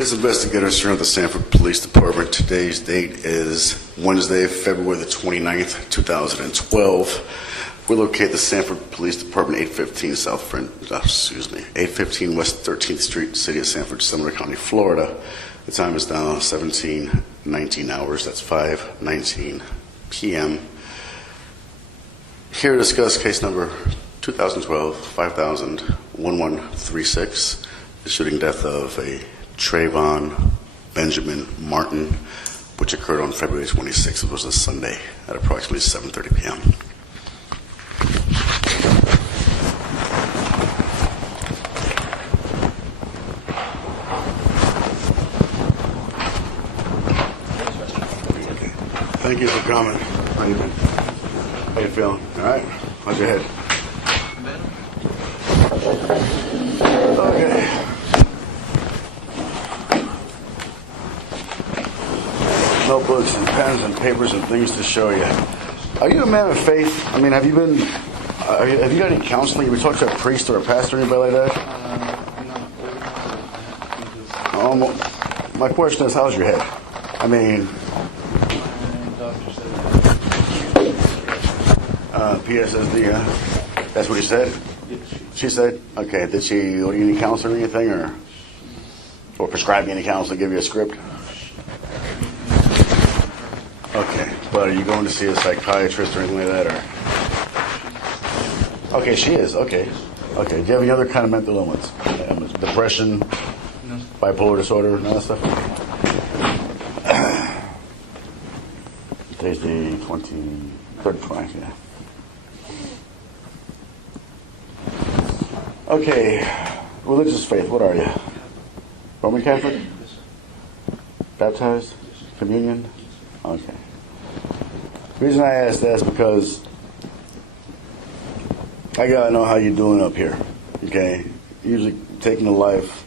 This investigator here at the Sanford Police Department. Today's date is Wednesday, February the 29th, 2012. We locate the Sanford Police Department, 815 West 13th Street, City of Sanford, Seminole County, Florida. The time is now 17:19 hours. That's 5:19 p.m. Here to discuss case number 2012-5000-1136, the shooting death of a Trayvon Benjamin Martin, which occurred on February 26th. It was a Sunday at approximately 7:30 p.m. Thank you for coming. How you been? How you feeling? All right? How's your head? Okay. Notebooks and pens and papers and things to show you. Are you a man of faith? I mean, have you got any counseling? Have you talked to a priest or a pastor or anybody like that? My question is, how's your head? I mean, PSSD, huh? That's what he said? She said? Okay. Did she order you any counseling or anything, or prescribe you any counseling, give you a script? Okay. But are you going to see a psychiatrist or anything like that, or? Okay, she is. Okay. Okay. Do you have any other kind of mental illness? Depression, bipolar disorder, and all that stuff? Today's the 23rd, yeah. Okay, religious faith, what are you? Roman Catholic? Baptized? Communion? Okay. The reason I ask that is because I gotta know how you're doing up here, okay? Usually taking a life,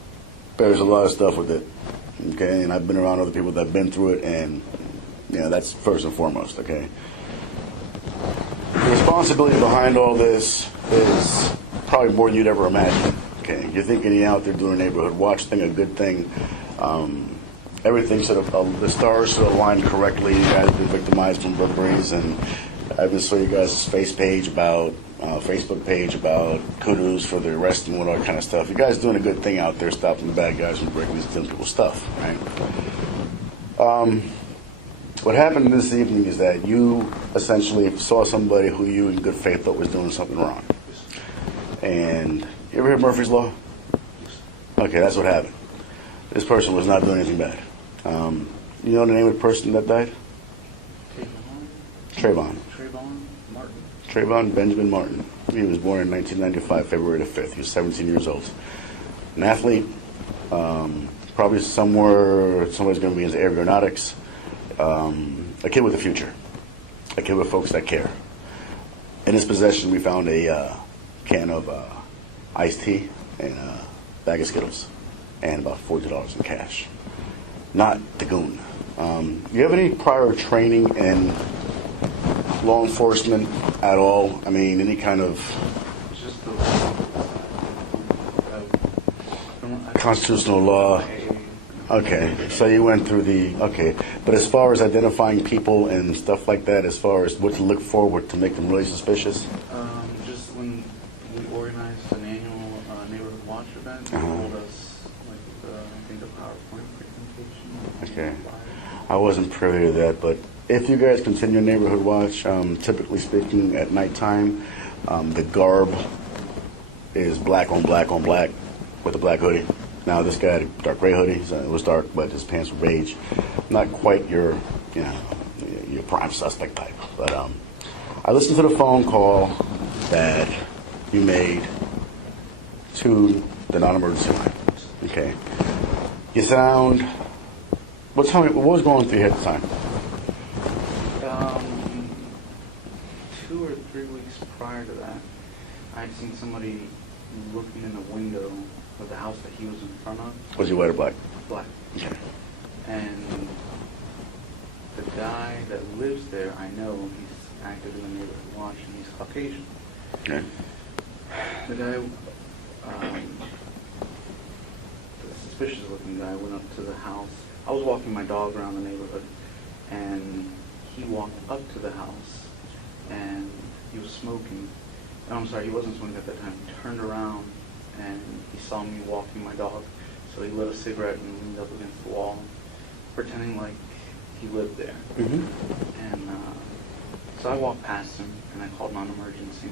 there's a lot of stuff with it, okay? And I've been around other people that have been through it, and, you know, that's first and foremost, okay? The responsibility behind all this is probably more than you'd ever imagine. Okay, you're thinking you're out there doing a neighborhood watch thing, a good thing. Everything sort of the stars sort of aligned correctly. You guys have been victimized from burglaries, and I've been saw you guys' Facebook page about kudos for the arrest and all that kind of stuff. You guys doing a good thing out there, stopping the bad guys from breaking and stealing people's stuff, right? What happened this evening is that you essentially saw somebody who you in good faith thought was doing something wrong. And you ever hear Murphy's Law? Okay, that's what happened. This person was not doing anything bad. You know the name of the person that died? Trayvon. Martin. Trayvon Benjamin Martin. He was born in 1995, February the 5th. He was 17 years old. An athlete, probably somebody's going to be into aeronautics. A kid with a future. A kid with folks that care. In his possession, we found a can of iced tea and a bag of Skittles and about $40 in cash. Not the goon. You have any prior training in law enforcement at all? I mean, any kind of constitutional law? Okay, so you went through but as far as identifying people and stuff like that, as far as what to look forward to make them really suspicious? Just when we organized an annual neighborhood watch event, they told us, I think a PowerPoint presentation. Okay. I wasn't privy to that, but if you guys continue neighborhood watch, typically speaking at nighttime, the garb is black on black on black with a black hoodie. Now this guy had a dark gray hoodie, so it was dark, but his pants were beige. Not quite your prime suspect type. But I listened to the phone call that you made to the non-emergency line. Okay. You sound. What was going through your head at the time? 2 or 3 weeks prior to that, I had seen somebody looking in the window of the house that he was in front of. Was he white or black? Black. Okay. And the guy that lives there, I know he's active in the neighborhood watch, and he's Caucasian. The guy, the suspicious looking guy went up to the house. I was walking my dog around the neighborhood, and he walked up to the house, and he was smoking. No, I'm sorry, he wasn't smoking at that time. He turned around, and he saw me walking my dog, so he lit a cigarette and leaned up against the wall, pretending like he lived there. Mm-hmm. And so I walked past him, and I called non-emergency.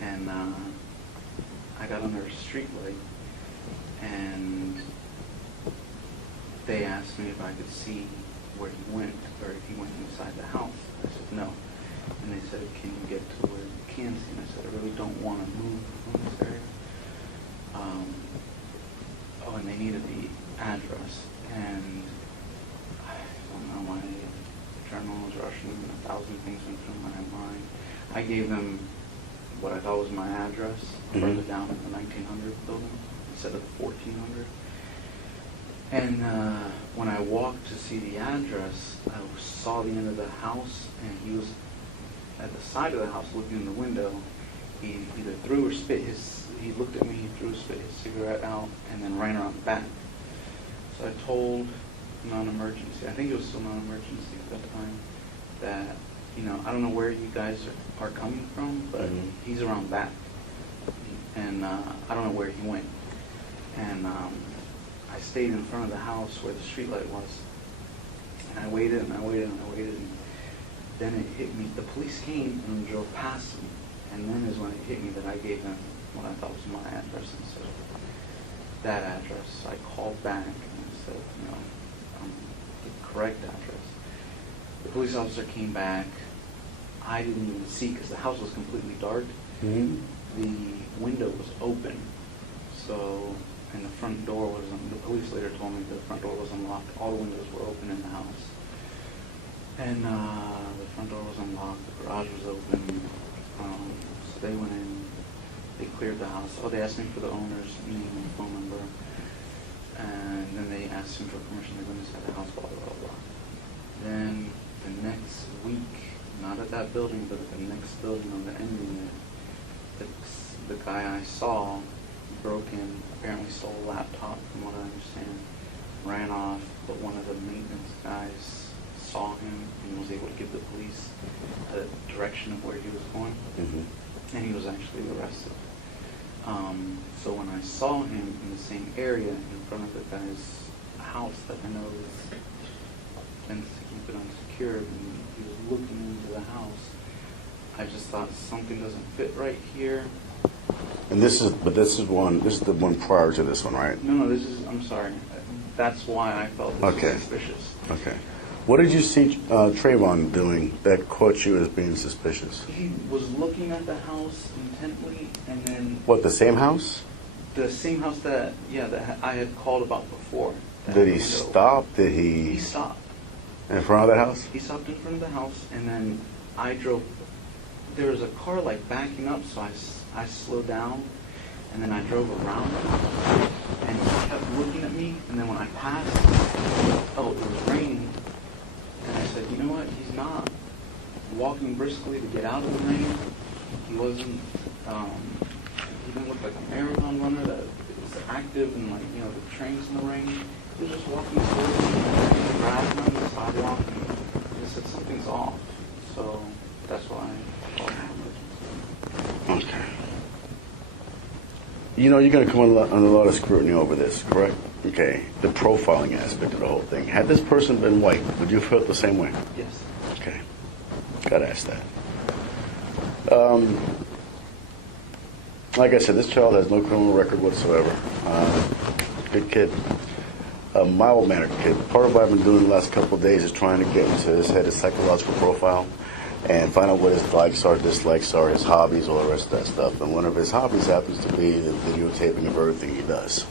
And I got under a street light, and they asked me if I could see where he went, or if he went inside the house. I said no. And they said, can you get to where you can see? And I said, I really don't want to move from this area. Oh, and they needed the address. And I don't know, my adrenaline was rushing, and 1,000 things went through my mind. I gave them what I thought was my address, further down in the 1900 building instead of the 1400. And when I walked to see the address, I saw the end of the house, and he was at the side of the house looking in the window. He either threw or spit he looked at me, he threw or spit his cigarette out, and then ran around the back. So I told non-emergency, I think it was still non-emergency at that time, that, you know, I don't know where you guys are coming from, but he's around back. And I don't know where he went. And I stayed in front of the house where the streetlight was. And I waited and I waited and I waited. And then it hit me. The police came and drove past me. And then is when it hit me that I gave them what I thought was my address instead of that address. I called back and I said, you know, the correct address. The police officer came back. I didn't even see because the house was completely dark. Mm-hmm. The window was open. So, and the front door was, the police later told me the front door was unlocked. All the windows were open in the house. And the front door was unlocked, the garage was open. So they went in, they cleared the house. Oh, they asked me for the owner's name and phone number. And then they asked him for permission to go inside the house, blah, blah, blah, blah. Then the next week, not at that building, but at the next building on the end unit, the guy I saw broke in, apparently stole a laptop from what I understand, ran off, but one of the maintenance guys saw him and was able to give the police a direction of where he was going, and he was actually arrested. So when I saw him in the same area in front of the guy's house that I know is meant to keep it unsecured, and he was looking into the house, I just thought something doesn't fit right here. And this is the one prior to this one, right? No, I'm sorry. That's why I felt this was suspicious. Okay. What did you see Trayvon doing that caught you as being suspicious? He was looking at the house intently, and then... What, the same house? The same house that I had called about before. Did he stop? He stopped. In front of the house? He stopped in front of the house, and then I drove. There was a car like backing up, so I slowed down, and then I drove around it, and he kept looking at me, and then when I passed, oh, it was raining, and I said, you know what, he's not walking briskly to get out of the rain. He wasn't, he didn't look like a marathon runner that is active and, like, you know, the trains in the rain. He was just walking slowly, grabbing on the sidewalk, and I said, something's off. So that's why I called him. Okay. You know, you're going to come under a lot of scrutiny over this, correct? Okay. The profiling aspect of the whole thing. Had this person been white, would you have felt the same way? Yes. Okay. Got to ask that. Like I said, this child has no criminal record whatsoever. Good kid. A mild-mannered kid. Part of what I've been doing the last couple of days is trying to get into his head, his psychological profile, and find out what his likes are, dislikes are, his hobbies, all the rest of that stuff. And one of his hobbies happens to be the videotaping of everything he does.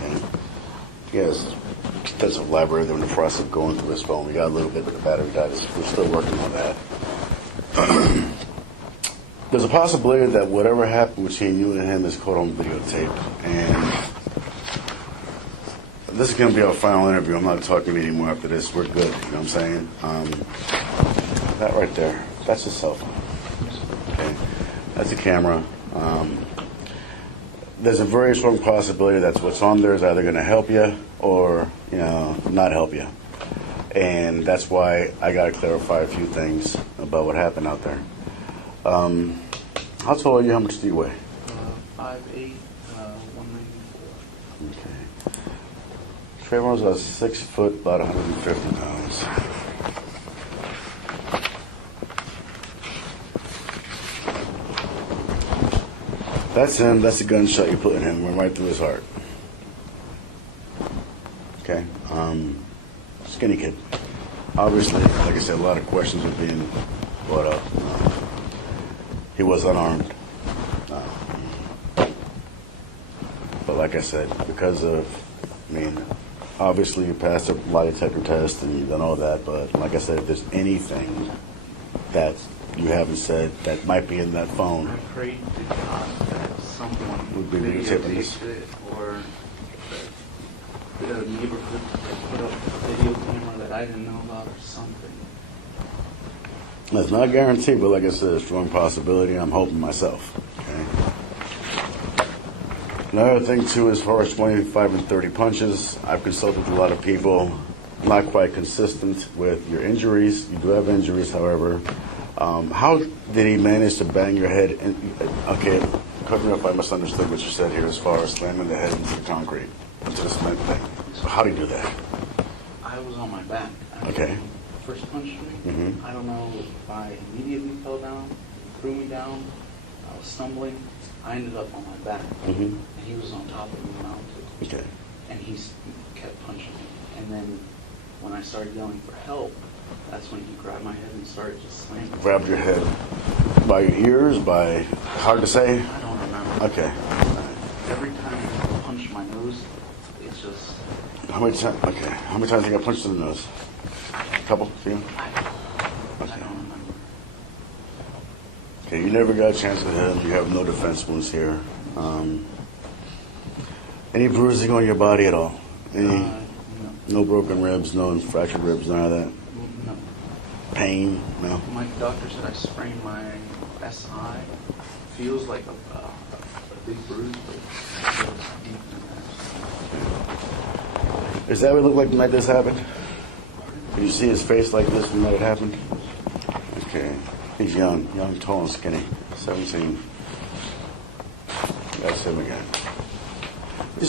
And he has extensive library. They're in the process of going through his phone. We got a little bit, but the battery died. We're still working on that. There's a possibility that whatever happened between you and him is caught on videotape. And this is going to be our final interview. I'm not talking anymore after this. We're good. You know what I'm saying? That right there, that's his cell phone. Okay, that's a camera. there's a very strong possibility that's what's on there is either going to help you or, not help you. And that's why I got to clarify a few things about what happened out there. How tall are you? How much do you weigh? 5'8", 194. Okay. Trayvon's about 6 foot, about 150 pounds. That's him. That's the gunshot you put in him. Went right through his heart. Okay. Skinny kid. Obviously, like I said, a lot of questions are being brought up. He was unarmed. But like I said, because of, obviously you passed a lie detector test and you've done all that, but like I said, if there's anything that you haven't said that might be in that phone, I prayed to God that someone would be videotaping this. videotaped it, or that a neighborhood put up a video camera that I didn't know about, or something. It's not guaranteed, but like I said, a strong possibility. I'm hoping myself. Okay. Another thing too, as far as 25 and 30 punches, I've consulted with a lot of people. Not quite consistent with your injuries. You do have injuries, however. How did he manage to bang your head? Okay, correct me if I misunderstood what you said here as far as slamming the head into the concrete, into the cement thing. So how did he do that? I was on my back. Okay. First punched me. Mm-hmm. I don't know if I immediately fell down, threw me down. I was stumbling. I ended up on my back, Mm-hmm. and he was on top of me mounted. Okay. And he kept punching me. And then when I started yelling for help, that's when he grabbed my head and started just slamming. Grabbed your head by your ears, by hard to say. I don't remember. Okay. Every time he punched my nose, it's just. How many times? Okay. How many times you got punched in the nose? A couple. Few. I don't remember. Okay. You never got a chance to hit him. You have no defense wounds here. Any bruising on your body at all? Any? No. No broken ribs, no fractured ribs, none of that. No. Pain, no. My doctor said I sprained my SI. Feels like a big bruise, but it feels deep in there. Does that what it look like the night this happened? Did you see his face like this when it happened? Okay. He's young, tall, and skinny. 17. That's him again.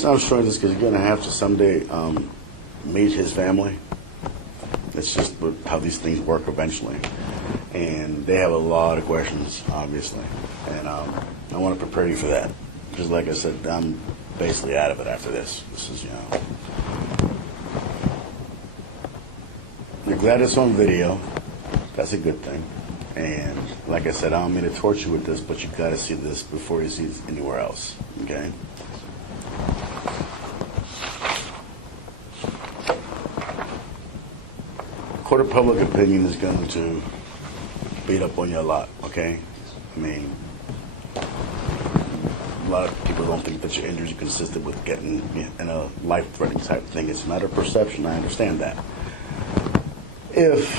I'm showing this because you're going to have to someday meet his family. It's just how these things work eventually. And they have a lot of questions, obviously. And I want to prepare you for that. Because like I said, I'm basically out of it after this. This is, You're glad it's on video. That's a good thing. And like I said, I don't mean to torture you with this, but you got to see this before you see it anywhere else. Okay? Court of public opinion is going to beat up on you a lot, okay? A lot of people don't think that your injuries are consistent with getting in a life-threatening type of thing. It's a matter of perception. I understand that. If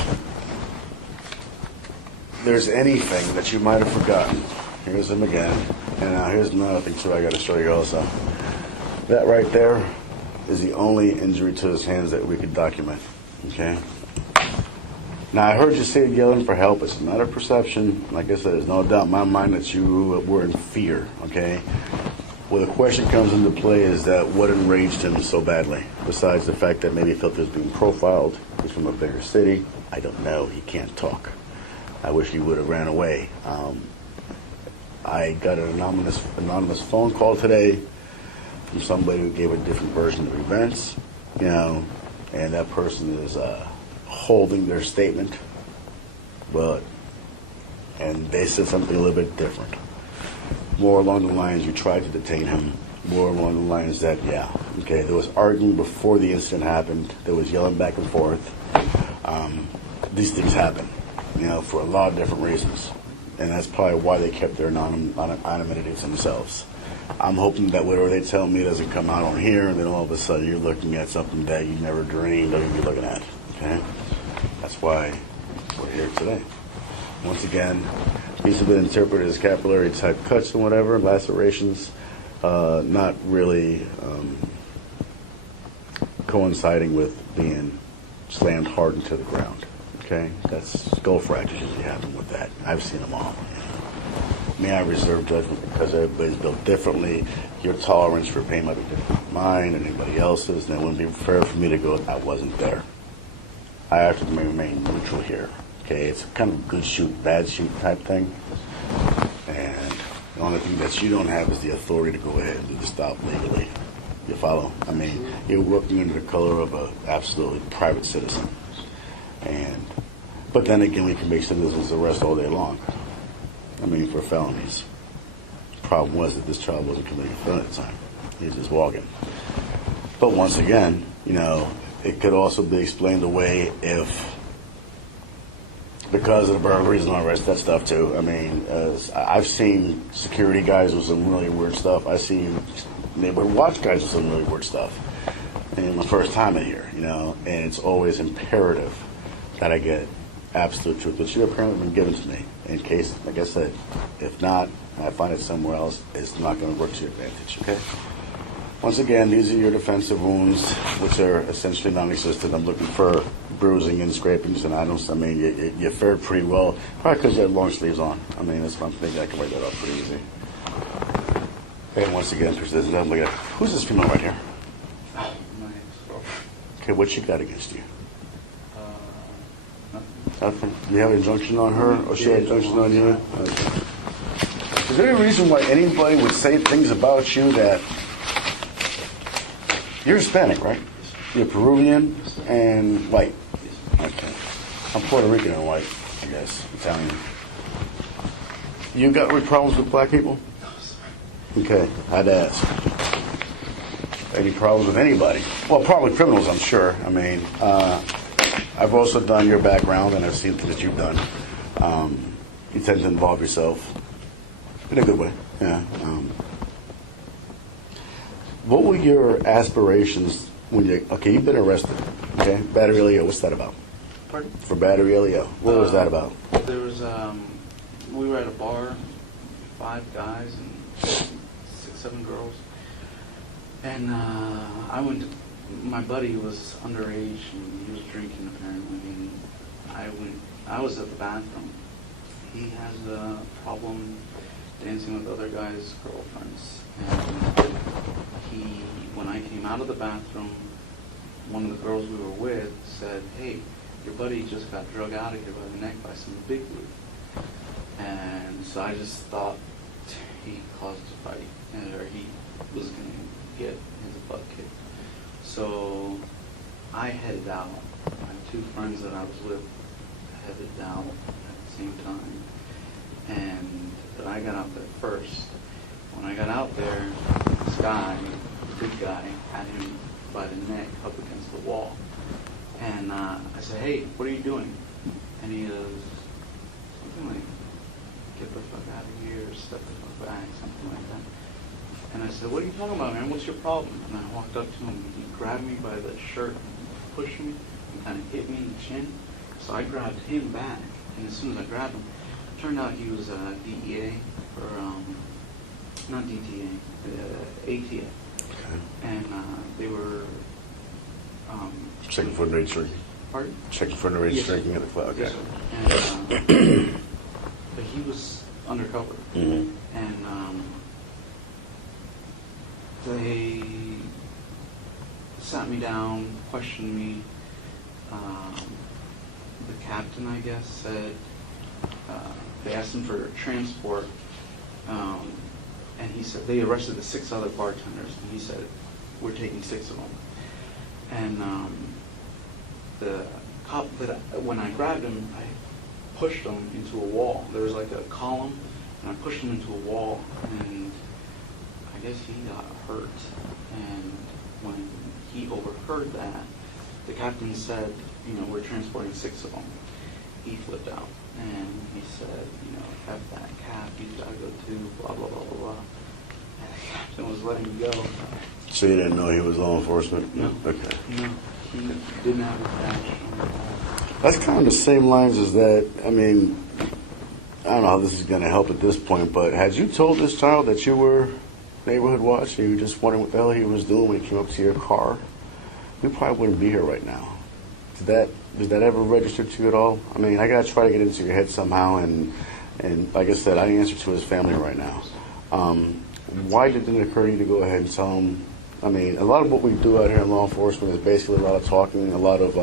there's anything that you might have forgotten, here's him again. And now here's another thing, too, I got to show you also. That right there is the only injury to his hands that we could document, okay? Now, I heard you say yelling for help. It's a matter of perception. Like I said, there's no doubt in my mind that you were in fear, okay? Well, the question comes into play is that what enraged him so badly? Besides the fact that maybe he felt he was being profiled. He's from a bigger city. I don't know. He can't talk. I wish he would have ran away. I got an anonymous phone call today from somebody who gave a different version of events, and that person is holding their statement, and they said something a little bit different. More along the lines, you tried to detain him. More along the lines that, there was arguing before the incident happened. There was yelling back and forth. These things happen, for a lot of different reasons. And that's probably why they kept their anonymity to themselves. I'm hoping that whatever they tell me doesn't come out on here, and then all of a sudden you're looking at something that you never dreamed of you'd be looking at, okay? That's why we're here today. Once again, these have been interpreted as capillary type cuts and whatever, lacerations. not really coinciding with being slammed hard into the ground. Okay, that's skull fractures usually happen with that. I've seen them all. May I reserve judgment because everybody's built differently. Your tolerance for pain might be different from mine and anybody else's, and it wouldn't be fair for me to go, I wasn't there. I have to remain neutral here. Okay, it's kind of good shoot, bad shoot type thing. And the only thing that you don't have is the authority to go ahead and do the stop legally. You follow? I mean, you're working under the color of an absolutely private citizen. But then again, we can make citizens arrest all day long. I mean, for felonies. The problem was that this child wasn't committing a felony at the time. He was just walking. But once again, it could also be explained away if, because of the burglaries and all the rest of that stuff too. I mean, I've seen security guys with some really weird stuff. I've seen neighborhood watch guys with some really weird stuff. And my first time in here, and it's always imperative that I get absolute truth, which you've apparently been given to me. In case, like I said, if not, I find it somewhere else, it's not going to work to your advantage, okay? Once again, these are your defensive wounds, which are essentially non-existent. I'm looking for bruising and scrapings, and you fared pretty well, probably because you had long sleeves on. I mean, that's one thing I can write that up pretty easy. And once again, persistent. Look at who's this female right here? My ex-girlfriend. Okay, what she got against you? Nothing. Do you have an injunction on her, or she had an injunction on you? Okay. Is there any reason why anybody would say things about you that you're Hispanic, right? You're Peruvian and white. Okay. I'm Puerto Rican and white, I guess, Italian. You got any problems with black people? No, sir. Okay, I'd ask. Any problems with anybody? Well, probably criminals, I'm sure. I mean, I've also done your background, and I've seen things that you've done. You tend to involve yourself in a good way. Yeah. What were your aspirations when you've been arrested, okay? Battery LEO, what's that about? Pardon? For Battery LEO, what was that about? There was, we were at a bar, 5 guys and 6, 7 girls. And my buddy was underage and he was drinking apparently. And I was at the bathroom. He has a problem dancing with other guys' girlfriends. And when I came out of the bathroom, one of the girls we were with said, "Hey, your buddy just got drug out of here by the neck by some big boot." And so I just thought he caused a fight, or he was going to get his butt kicked. So I headed out. My 2 friends that I was with headed out at the same time. But I got out there first. When I got out there, this guy, big guy, had him by the neck up against the wall. And I said, "Hey, what are you doing?" And he goes, something like, "Get the fuck out of here," or "Step the fuck back," something like that. And I said, "What are you talking about, man? What's your problem?" And I walked up to him, and he grabbed me by the shirt and pushed me and kind of hit me in the chin. So I grabbed him back, and as soon as I grabbed him, it turned out he was DEA, or not DTA, ATA. Okay. And they were... Checking for underage drinking. Pardon? Checking for underage Yes, drinking at the club. Okay. Yes, sir. And, but he was undercover. Mm-hmm. And they sat me down, questioned me. The captain, I guess, said, they asked him for transport, and he said, they arrested the 6 other bartenders, and he said, "We're taking 6 of them." And the cop, when I grabbed him, I pushed him into a wall. There was like a column, and I pushed him into a wall, and I guess he got hurt. And when he overheard that, the captain said, "We're transporting 6 of them." He flipped out, and he said, "F that cap, he's got to go too, blah, blah, blah, blah, blah." And the captain was letting me go. So you didn't know he was law enforcement? No. Okay. No, he didn't have his badge. That's kind of the same lines as that. I mean, I don't know how this is going to help at this point, but had you told this child that you were neighborhood watch and you were just wondering what the hell he was doing when he came up to your car, we probably wouldn't be here right now. Did that ever register to you at all? I mean, I gotta try to get into your head somehow, and like I said, I answer to his family right now. Why did it occur to you to go ahead and tell him? I mean, a lot of what we do out here in law enforcement is basically a lot of talking, a lot of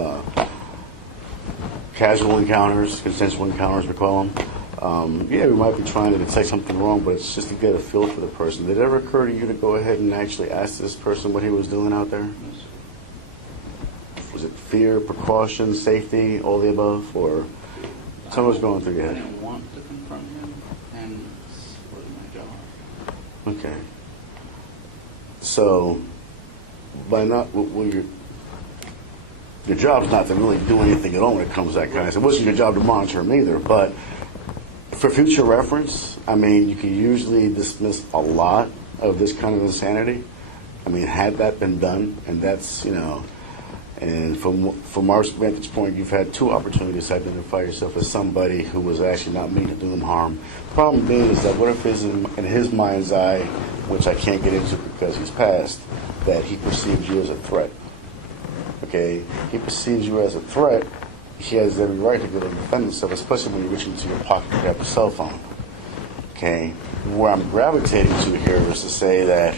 casual encounters, consensual encounters, we call them. Yeah, we might be trying to detect something wrong, but it's just to get a feel for the person. Did it ever occur to you to go ahead and actually ask this person what he was doing out there? Was it fear, precaution, safety, all the above, or something was going through your I head? didn't want to confront him, and it was my job. Okay. So, by not, well, your job's not to really do anything at all when it comes to that kind of stuff. It wasn't your job to monitor him either, but for future reference, I mean, you can usually dismiss a lot of this kind of insanity. I mean, had that been done, and that's, and from our vantage point, you've had two opportunities to identify yourself as somebody who was actually not meaning to do them harm. Problem being is that what if in his mind's eye, which I can't get into because he's passed, that he perceives you as a threat. Okay? He perceives you as a threat. He has every right to go to defend himself, especially when you reach into your pocket to grab a cell phone. Okay? Where I'm gravitating to here is to say that,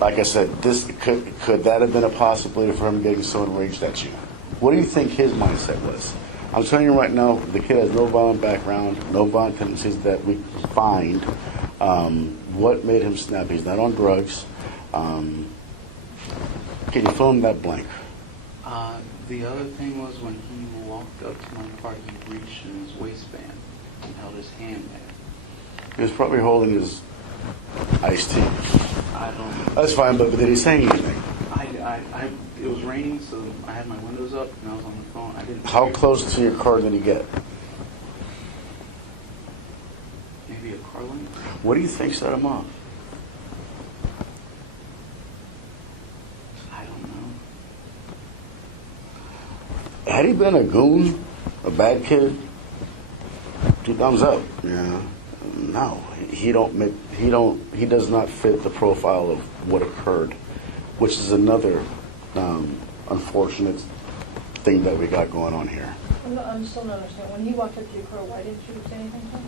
like I said, this could that have been a possibility for him getting so enraged at you? What do you think his mindset was? I'm telling you right now, the kid has no violent background, no violent tendencies that we find. What made him snap? He's not on drugs. Can you fill in that blank? The other thing was when he walked up to my car, he reached in his waistband and held his hand there. He was probably holding his iced tea. I don't. That's fine, but did he say anything? It was raining, so I had my windows up and I was on the phone. I didn't. How close to your car did he get? Maybe a car length. What do you think set him off? I don't know. Had he been a goon, a bad kid, 2 thumbs up. Yeah. No, he does not fit the profile of what occurred, which is another unfortunate thing that we got going on here. I'm still not understanding. When he walked up to your car, why didn't you say anything to him?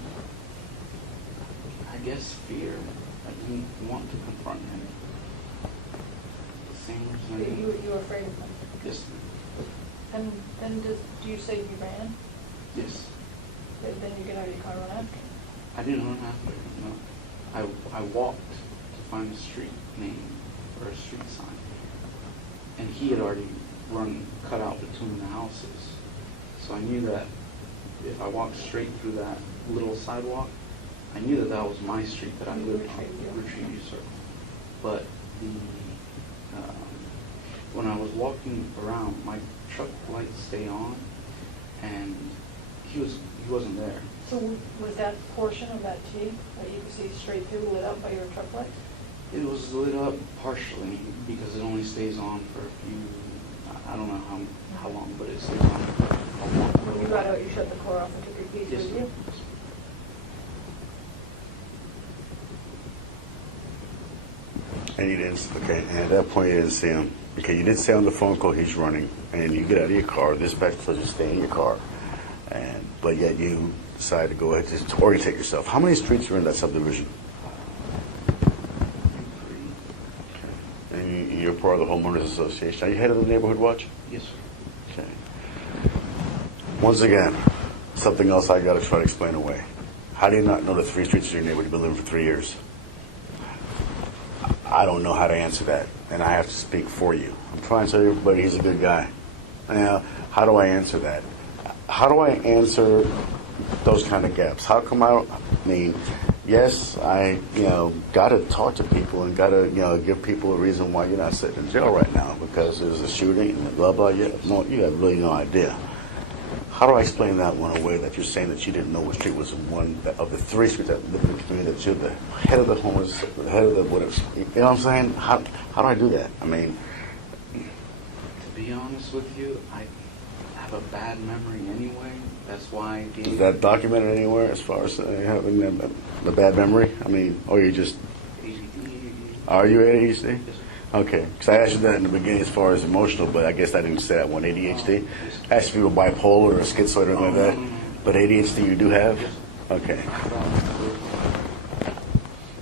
I guess fear. I didn't want to confront him. Same reason. You were afraid of him. Yes. And then do you say you ran? Yes. Then you get out of your car and run after him? I didn't run after him, no. I walked to find a street name or a street sign. And he had already cut out between the houses. So I knew that if I walked straight through that little sidewalk, I knew that that was my street that I lived on, Retrieview Circle. But when I was walking around, my truck lights stay on, and he wasn't there. So was that portion of that T that you could see straight through lit up by your truck lights? It was lit up partially because it only stays on for a few, I don't know how long, but it stays on for a long When you got out, you shut the car off and took your keys Yes, with ma'am. you? And you didn't, okay, and at that point you didn't see him. Okay, you did say on the phone call he's running, and you get out of your car, this dispatcher tells you to stay in your car, but yet you decide to go ahead to orientate yourself. How many streets are in that subdivision? And you're part of the homeowners association. Are you head of the neighborhood watch? Yes, sir. Okay. Once again, something else I got to try to explain away. How do you not know the 3 streets in your neighborhood you've been living for 3 years? I don't know how to answer that, and I have to speak for you. I'm trying to tell everybody he's a good guy. Now, how do I answer that? How do I answer those kind of gaps? How come I mean, yes, I, got to talk to people and got to, give people a reason why you're not sitting in jail right now because there's a shooting and blah, blah, you have really no idea. How do I explain that one away that you're saying that you didn't know what street was one of the 3 streets that live in the community that you're the head of the homeless, the head of the whatever? You know what I'm saying? How do I do that? I mean, To be honest with you, I have a bad memory anyway. That's why I gave. is that documented anywhere as far as having the bad memory? I mean, or you just ADD. Are you ADHD? Yes, sir. Okay, because I asked you that in the beginning as far as emotional, but I guess I didn't say that one. ADHD? Yes, I asked people bipolar or schizoid or anything like that. no. But ADHD you do have? Yes. Okay. I thought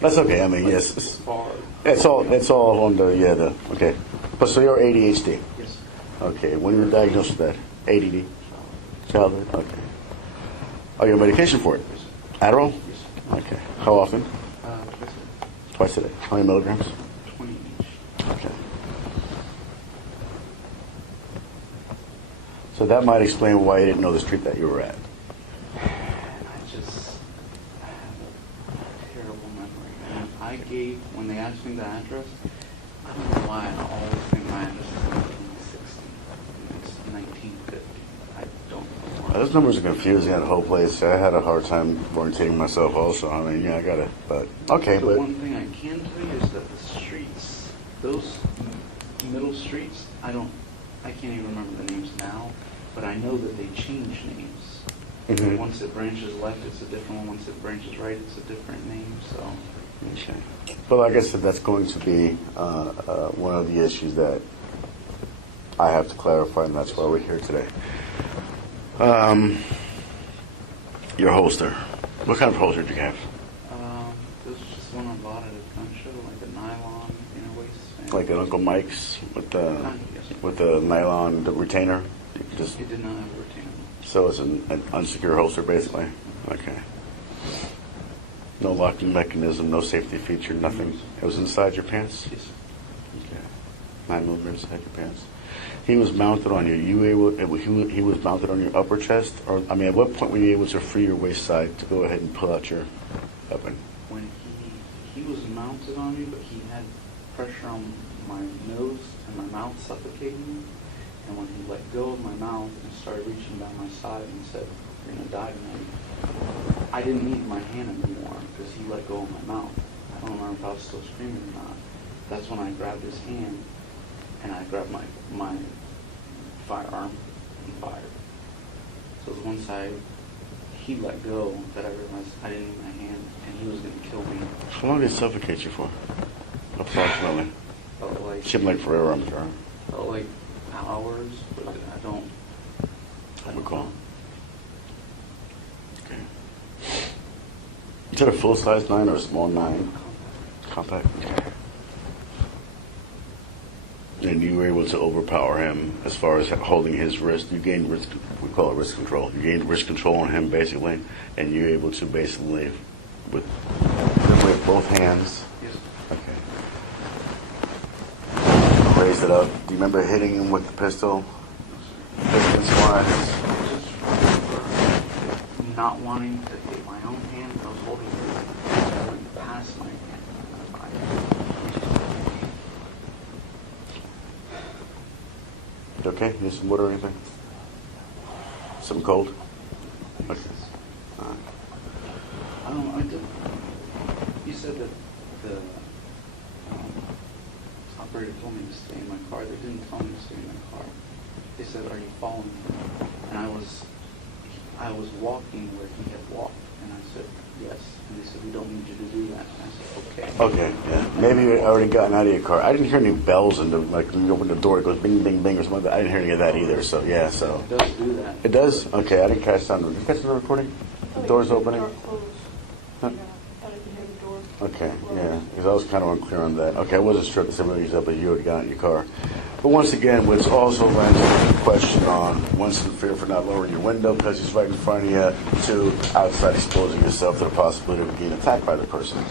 That's okay. I mean, it yes. was far. It's all on the okay. But so you're ADHD. Yes. Okay. When you were diagnosed with that? ADD? Childhood? Okay. Are you on medication for it? Yes, sir. Adderall? Yes, sir. Okay. How often? Twice Twice a day. How many milligrams? a 20 each. Okay. So that might explain why you didn't know the street that you were at. I just have a terrible memory. And I gave, when they asked me the address, I don't know why I always think my address is 1960. It's 1950. I don't know why. Those numbers are confusing at the whole place. I had a hard time orientating myself also. I mean, yeah, I got it. But, okay, The but one thing I can tell you is that the streets, those middle streets, I can't even remember the names now, but I know that they change names. Mhm. Once it branches left, it's a different one. Once it branches right, it's a different name. So, okay. But like I said, that's going to be one of the issues that I have to clarify, and that's why we're here today. Your holster. What kind of holster do you have? this is just one I bought at a gun show, like a nylon inner waist. Like an Uncle Mike's with the Yes. with the nylon retainer? You can just It did not have a retainer. so it's an unsecure holster, basically. Okay. No locking mechanism, no safety feature, nothing. It was inside your pants. Yes. Okay. 9 millimeters inside your pants. He was mounted on you. He was mounted on your upper chest, or I mean, at what point were you able to free your waist side to go ahead and pull out your weapon? When he was mounted on me, but he had pressure on my nose and my mouth suffocating me. And when he let go of my mouth and started reaching down my side and said, "You're gonna die tonight," I didn't need my hand anymore because he let go of my mouth. I don't remember if I was still screaming or not. That's when I grabbed his hand and I grabbed my firearm and fired. So it was once he let go that I realized I didn't need my hand and he was going to kill me. How long did it suffocate you for? Approximately. Felt like Seemed like forever, I'm sure. felt like hours, but I don't recall. Okay. Is that a full-size 9 or a small 9? Compact. Okay. And you were able to overpower him as far as holding his wrist. You gained wrist, we call it wrist control. You gained wrist control on him basically, and you were able to basically, with both hands. Yes. Okay. Raise it up. Do you remember hitting him with the pistol? Distance-wise? Just remember not wanting to hit my own hand. I was holding it going past my hand. You okay? Need some water or anything? Something cold? Okay. All right. I did. You said that the operator told me to stay in my car. They didn't tell me to stay in my car. They said, "Are you following me?" And I was walking where he had walked, and I said, "Yes." And they said, "We don't need you to do that." And I said, "Okay." Okay, yeah. Maybe you had already gotten out of your car. I didn't hear any bells and like when you open the door, it goes bing, bing, bing or something like that. I didn't hear any of that either. So yeah, so It does do that. it does. Okay, I didn't catch that. Did you catch the recording? The doors opening. Door closed. Huh? Yeah, I thought I could hear the door. Okay, yeah, because I was kind of unclear on that. Okay, I wasn't sure if the somebody said, but you already got in your car. But once again, what's also lands the question on once in fear for not lowering your window because he's right in front of you, to outside exposing yourself to the possibility of being attacked by the person.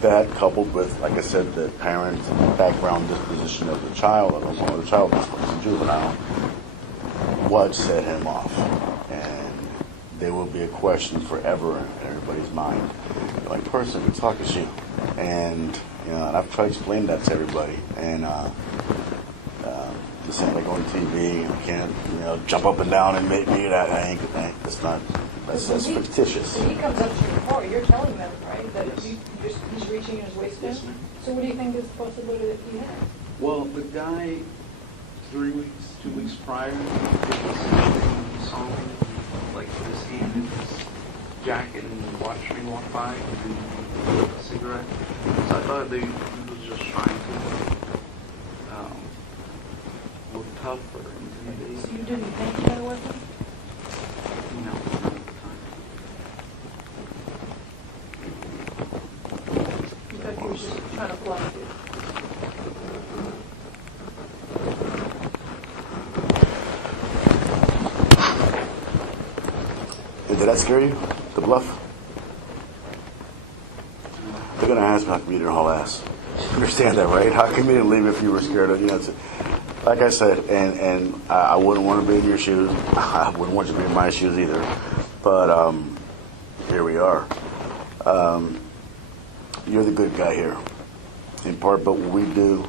That coupled with, like I said, the parent background disposition of the child, or the child was a juvenile, what set him off. And there will be a question forever in everybody's mind. Like, person, who talk is you. And, you know, and I've tried to explain that to everybody. And this ain't like on TV. You can't, you know, jump up and down and make me that. That's not, that's fictitious. When he comes up to your car, you're telling them, right, that Yes. he's reaching in his waistband? Yes, ma'am. So what do you think is the possibility that he had? Well, the guy 2 weeks prior, did the same thing when he saw me, like put his hand in his jacket and watched me walk by and lit a cigarette. So I thought he was just trying to look tough or intimidating. So you didn't think you had a weapon? No, not at the time. You thought he was just trying to bluff you? Did that scare you? The bluff? They're gonna ask me how come you didn't haul ass. Understand that, right? How come you didn't leave if you were scared of, like I said, and I wouldn't want to be in your shoes. I wouldn't want you to be in my shoes either. But here we are. You're the good guy here. In part, but what we do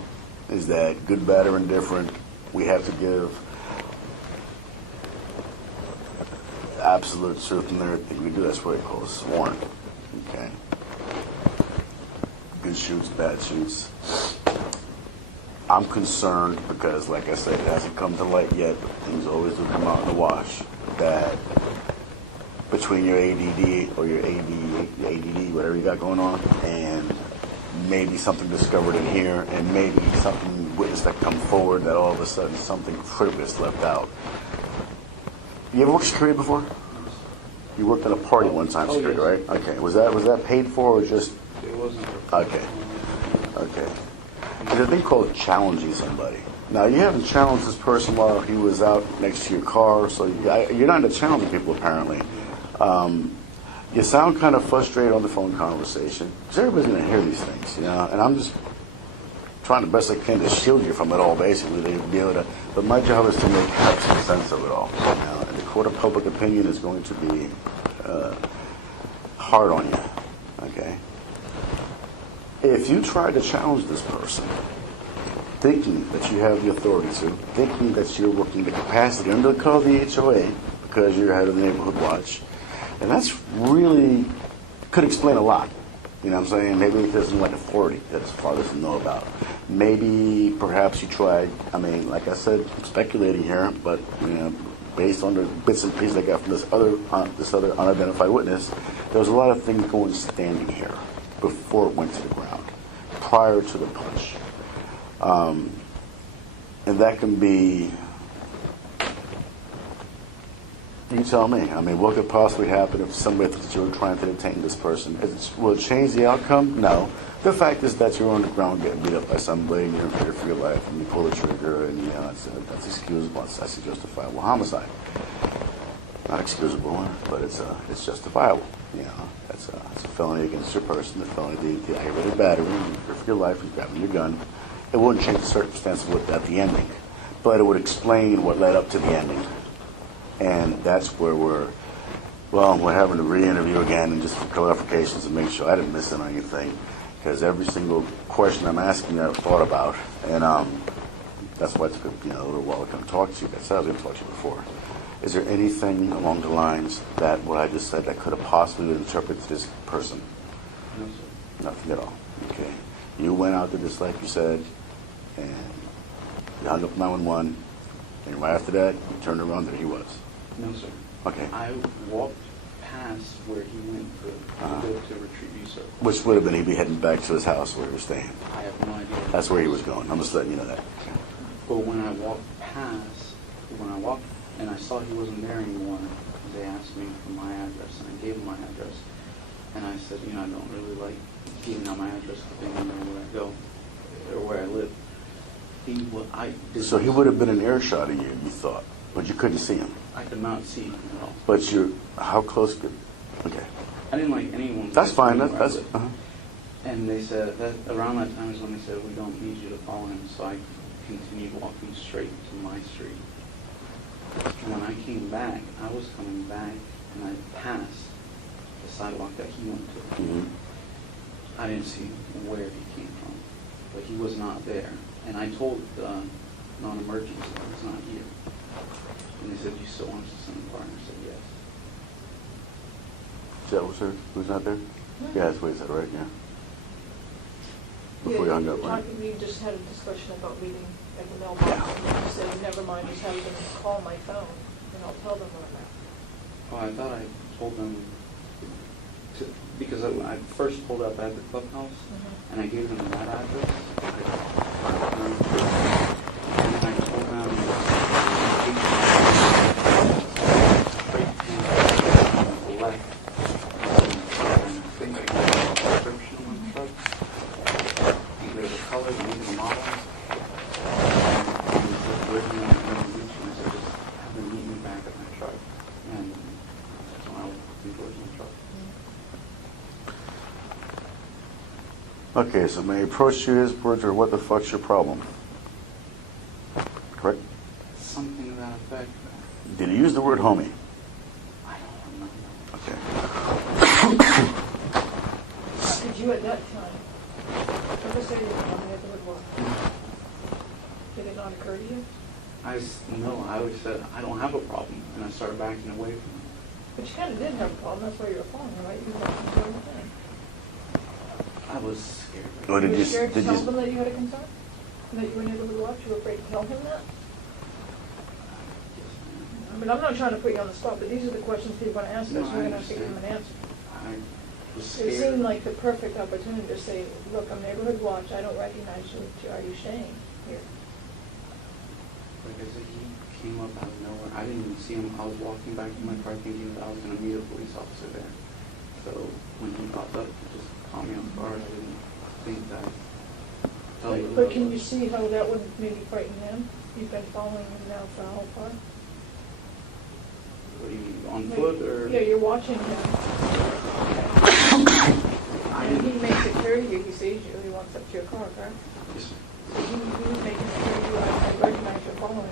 is that good, bad, or indifferent, we have to give absolute truth in everything we do. That's what it calls sworn. Okay. Good shoots, bad shoots. I'm concerned because, like I said, it hasn't come to light yet, but things always do come out in the wash, that between your ADD or your ADD, whatever you got going on, and maybe something discovered in here, and maybe something witness that come forward, that all of a sudden something critical is left out. You ever worked security before? You worked at a party one time, Oh, security, yes. right? Okay. Was that paid for or just? It wasn't. Okay. Okay. There's a thing called challenging somebody. Now, you haven't challenged this person while he was out next to your car, so you're not into challenging people, apparently. You sound kind of frustrated on the phone conversation, because everybody's going to hear these things, and I'm just trying the best I can to shield you from it all, basically, to be able to, but my job is to make absolute sense of it all. And the court of public opinion is going to be hard on you, okay? If you try to challenge this person, thinking that you have the authority to, thinking that you're working the capacity under the code of the HOA because you're head of the neighborhood watch, and that's really could explain a lot. You know what I'm saying? Maybe it doesn't like authority that his father doesn't know about. Maybe perhaps you tried, like I said, I'm speculating here, but based on the bits and pieces I got from this other unidentified witness, there was a lot of things going standing here before it went to the ground, prior to the punch. And that can be, you tell me. What could possibly happen if somebody thinks that you were trying to detain this person? Will it change the outcome? No. The fact is that you're on the ground getting beat up by somebody and you're in fear for your life and you pull the trigger and that's excusable. That's a justifiable homicide. Not excusable, but it's justifiable. That's a felony against your person, the felony, the aggravated battery, you fear for your life and grabbing your gun. It wouldn't change the circumstances at the ending, but it would explain what led up to the ending. And that's where we're having to re-interview again and just for clarifications and make sure I didn't miss it on anything. Because every single question I'm asking I've thought about. And that's why it took a little while to come talk to you. I said I was going to talk to you before. Is there anything along the lines that what I just said that could have possibly been interpreted to this person? No, sir. Nothing at all. Okay. You went out there just like you said, and you hung up 911, and right after that, you turned around, there he was. No, sir. Okay. I walked past where he went to retrieve you, sir. Which would have been he'd be heading back to his house where he was staying. I have no idea. That's where he was going. I'm just letting you know that. But when I walked and I saw he wasn't there anymore, they asked me for my address, and I gave them my address. And I said, I don't really like giving out my address because they don't know where I go or where I live. So he would have been in earshot of you, you thought, but you couldn't see him. I could not see him at all. But how close could? Okay. I didn't like anyone. That's fine. where I That's. lived. And they said that around that time is when they said we don't need you to follow him. So I continued walking straight to my street. And when I came back, I was coming back and I passed the sidewalk that he went to. Mm-hmm. I didn't see where he came from, but he was not there. And I told non-emergency he's not here. And they said, you still want us to send a car? And I said, yes. Is that what, sir? Who's not there? Yeah, that's what he said, right? Yeah. Before you hung up, right? We just had a discussion about meeting at the mailbox. And you said, never mind, just have them call my phone, and I'll tell them where I'm at. Oh, I thought I told them because I first pulled up at the clubhouse, and I gave them that address. And I told them straight to the left. And I think I gave them a description on the truck, either the color, maybe the model. And the original revolution, I said, just have them meet me back at my truck. And that's when I was looking towards my truck. Okay, so may I approach you his words, or what the fuck's your problem? Correct? Something to that effect. Did he use the word homie? I don't remember. Okay. Did you at that time ever say you were on the other word? Did it not occur to you? No, I always said, I don't have a problem, and I started backing away from it. But you kind of did have a problem, that's why you were following, right? You were watching the whole thing. I was scared. Or You did were you, scared to did tell you, them that you had a concern? That you were unable to watch? You were afraid to tell him that? I mean, I'm not trying to put you on the spot, but these are the questions people are going to ask us, No, so I we're going to have to give them an understand. answer. I was scared. It seemed like the perfect opportunity to say, look, I'm neighborhood watch, I don't recognize you, are you staying here? Like I said, he came up out of nowhere. I didn't even see him. I was walking back to my car thinking that I was going to meet a police officer there. So when he popped up, he just caught me off guard. I didn't think that. But can you see how that would maybe frighten him? You've been following him now for how far? What do you mean, on foot or? Yeah, you're watching him. And he makes it clear to you, he sees you, he walks up to your car, correct? Yes, sir. So he was making it clear to you, I recognize you're following me.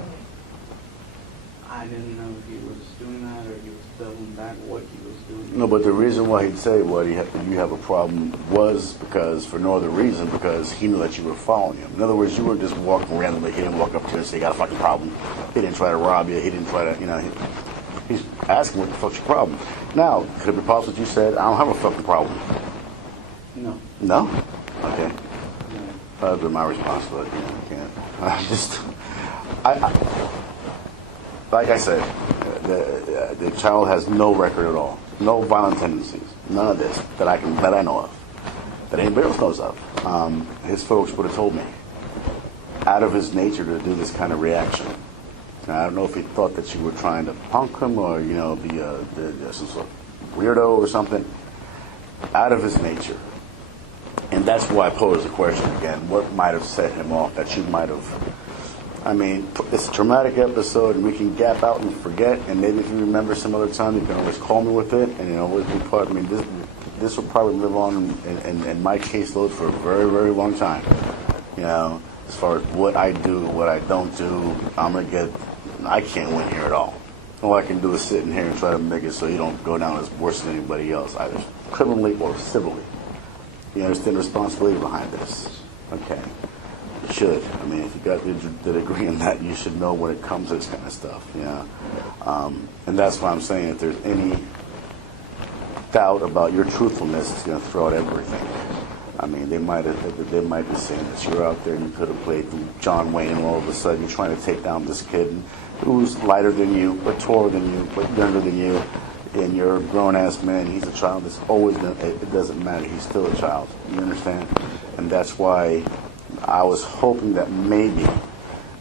I didn't know if he was doing that or he was doubling back what he was doing. no, but the reason why he'd say what you have a problem was because, for no other reason, because he knew that you were following him. In other words, you weren't just walking randomly. He didn't walk up to you and say, you got a fucking problem. He didn't try to rob you. He didn't try to, he's asking what the fuck's your problem. Now, could it be possible that you said, I don't have a fucking problem? No. No? Okay. No. That'd be my response, but I can't. Like I said, the child has no record at all, no violent tendencies, none of this that I know of, that anybody else knows of. His folks would have told me, out of his nature to do this kind of reaction. Now, I don't know if he thought that you were trying to punk him or be some sort of weirdo or something. Out of his nature. And that's why I posed the question again. What might have set him off that you might have... I mean, it's a traumatic episode, and we can gap out and forget, and maybe if you remember some other time, you can always call me with it, and always be part... I mean, this will probably live on in my caseload for a very, very long time. As far as what I do, what I don't do, I can't win here at all. All I can do is sit in here and try to make it so you don't go down as worse than anybody else, either criminally or civilly. You understand the responsibility behind this? Okay. You should. I mean, if you got the degree in that, you should know when it comes to this kind of stuff. And that's why I'm saying if there's any doubt about your truthfulness, it's going to throw out everything. I mean, they might be saying that you're out there and you could have played John Wayne, and all of a sudden you're trying to take down this kid who's lighter than you, but taller than you, but younger than you, and you're a grown-ass man. He's a child. It's always been. It doesn't matter. He's still a child. You understand? And that's why I was hoping that maybe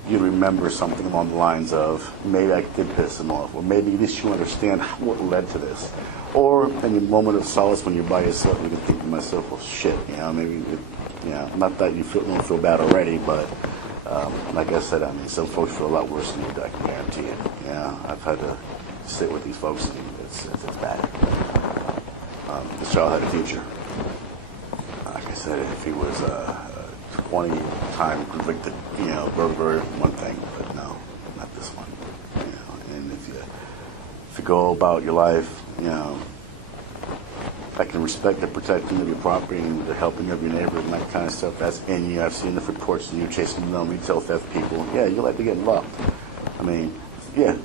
you'd remember something along the lines of, maybe I did piss him off, or maybe at least you understand what led to this. Or in your moment of solace when you're by yourself, you can think to myself, well, shit, maybe, not that you don't feel bad already, but like I said, I mean, some folks feel a lot worse than you do, I can guarantee it. I've had to sit with these folks, and it's bad. This child had a future. Like I said, if he was 20-time convicted, burglary, one thing, but no, not this one. And if you go about your life, I can respect the protecting of your property and the helping of your neighbor and that kind of stuff. That's in you. I've seen the reports of you chasing down retail theft people. Yeah, you like to get involved. I mean, the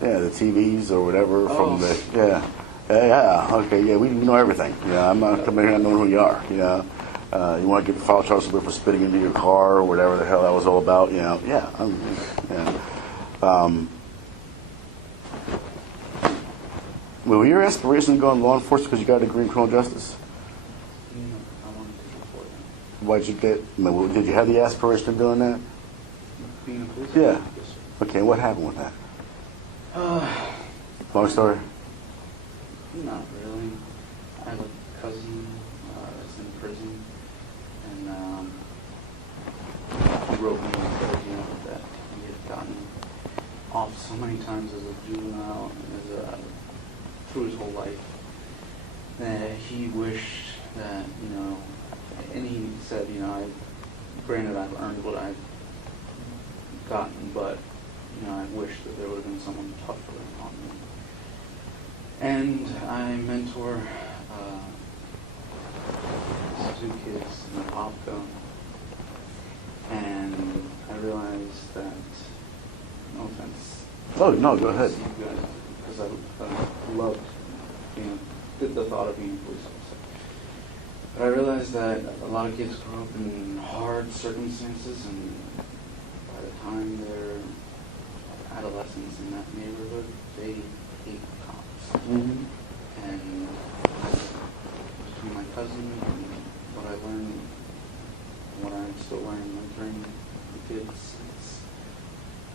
TVs or whatever from the okay, we know everything. I'm not coming here not knowing who you are. You want to get file charges for spitting into your car or whatever the hell that was all about. Well, were your aspirations to go in law enforcement because you got a degree in criminal justice? You know, I wanted to report them. Why'd you get? I mean, did you have the aspiration of doing that? Being a police Yeah. officer? Yes, sir. Okay, what happened with that? Long story. Not really. I have a cousin that's in prison, and he wrote me and said, you know, that he had gotten off so many times as a juvenile and through his whole life that he wished that, you know, and he said, you know, granted I've earned what I've gotten, but, you know, I wish that there would have been someone tougher on me. And I mentor two kids in the Opco, and I realized that, no offense. Oh no, go ahead. You guys, because I loved the thought of being a police officer. But I realized that a lot of kids grow up in hard circumstances, and by the time they're adolescents in that neighborhood, they hate cops. Mm-hmm. And between my cousin and what I learned, what I'm still learning, mentoring the kids, it's,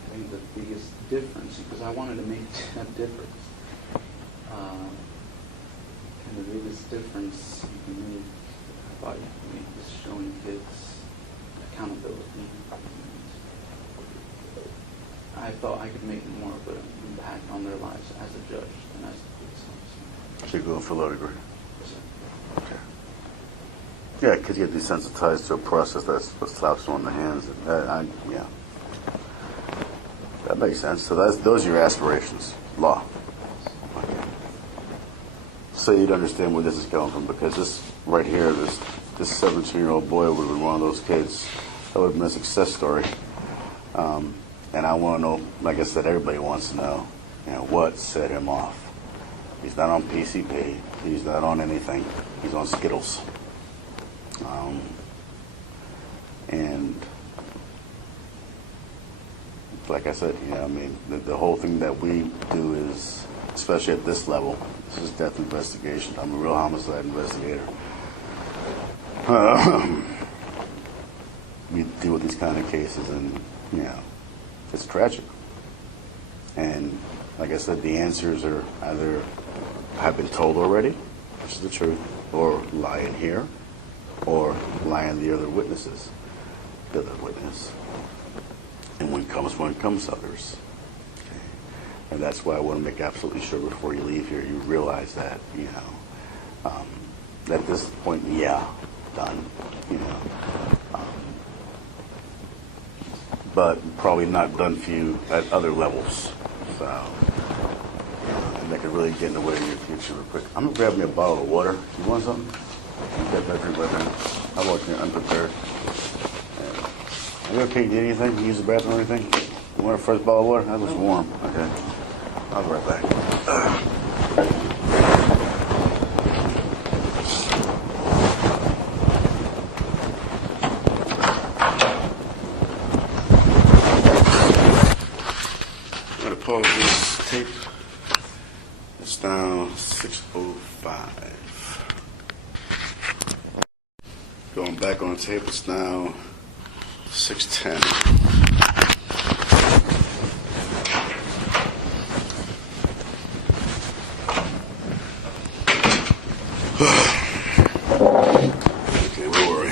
I think, the biggest difference, because I wanted to make a difference. And the biggest difference you can make, I thought you could make, is showing kids accountability. I thought I could make more of an impact on their lives as a judge than as a police officer. So you're going for law degree. So, Okay. Yeah, because you get desensitized to a process that's what slaps you on the hands. Yeah. That makes sense. So those are your aspirations. Law. Okay. So you'd understand where this is coming from, because this right here, this 17-year-old boy would have been one of those kids that would have been a success story. And I want to know, like I said, everybody wants to know, what set him off. He's not on PCP. He's not on anything. He's on Skittles. And like I said, the whole thing that we do is, especially at this level, this is death investigation. I'm a real homicide investigator. We deal with these kind of cases, and it's tragic. And like I said, the answers are either have been told already, which is the truth, or lie in here, or lie in the other witnesses, the other witness. And one comes others. Okay. And that's why I want to make absolutely sure before you leave here, you realize that, at this point, done, but probably not done for you at other levels. So, and that could really get in the way of your future real quick. I'm gonna grab me a bottle of water. You want something? You got that drink right there. I walked in unprepared. Are you okay? Did anything? You use the bathroom or anything? You want a fresh bottle of water? That was warm. Okay. I'll be right back. Pause this tape. It's now 6:05. Going back on the tape, it's now 6:10. Okay, we'll worry.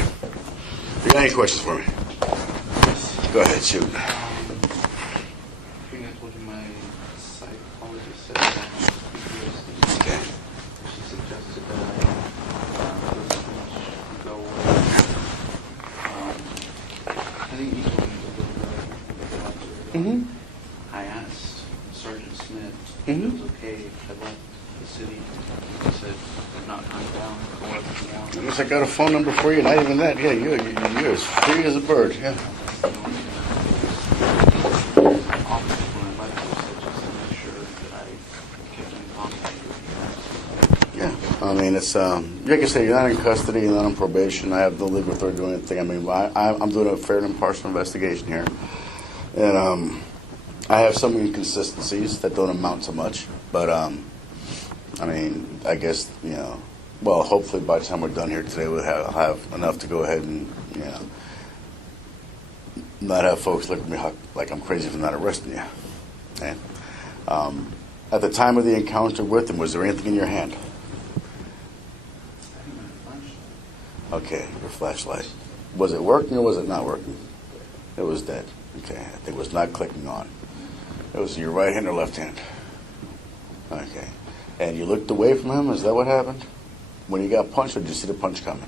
You got any questions for me? Go ahead, shoot. I asked Sergeant Smith if it was okay if I left the city. He said, not come down, go wherever you want. I guess I got a phone number for you, not even that. Yeah, you're as free as a bird, yeah. Yeah, I mean, it's, like I say, you're not in custody, you're not on probation. I have no legal authority to do anything. I mean, I'm doing a fair and impartial investigation here. And I have some inconsistencies that don't amount to much, but I mean, I guess, well, hopefully by the time we're done here today, we'll have enough to go ahead and, not have folks look at me like I'm crazy for not arresting you. Okay? At the time of the encounter with him, was there anything in your hand? Okay, your flashlight. Was it working or was it not working? It was dead. Okay, it was not clicking on. It was in your right hand or left hand? Okay. And you looked away from him? Is that what happened? When you got punched, or did you see the punch coming?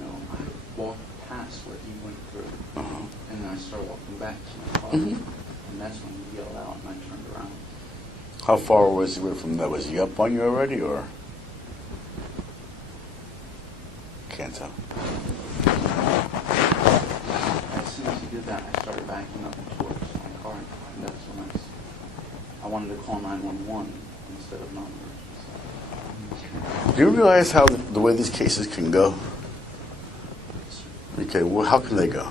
No, I walked past where he went through, and then I started walking back to my car, Mm-hmm. and that's when he yelled out, and I turned around. How far was he away from that? Was he up on you already, or? Can't tell. As soon as he did that, I started backing up towards my car, and that's when I wanted to call 911 instead of non-emergency. Do you realize how the way these cases can go? Okay, well, how can they go?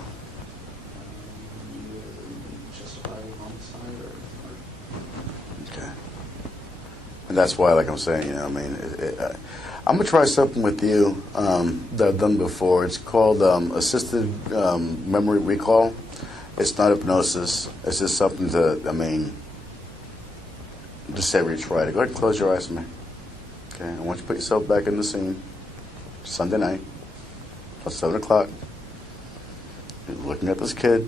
Justifiable homicide or Okay. And that's why, like I'm saying, I'm going to try something with you that I've done before. It's called assisted memory recall. It's not hypnosis. It's just something to, just say where you try to. Go ahead and close your eyes for me. Okay, I want you to put yourself back in the scene. Sunday night, about 7 o'clock. You're looking at this kid.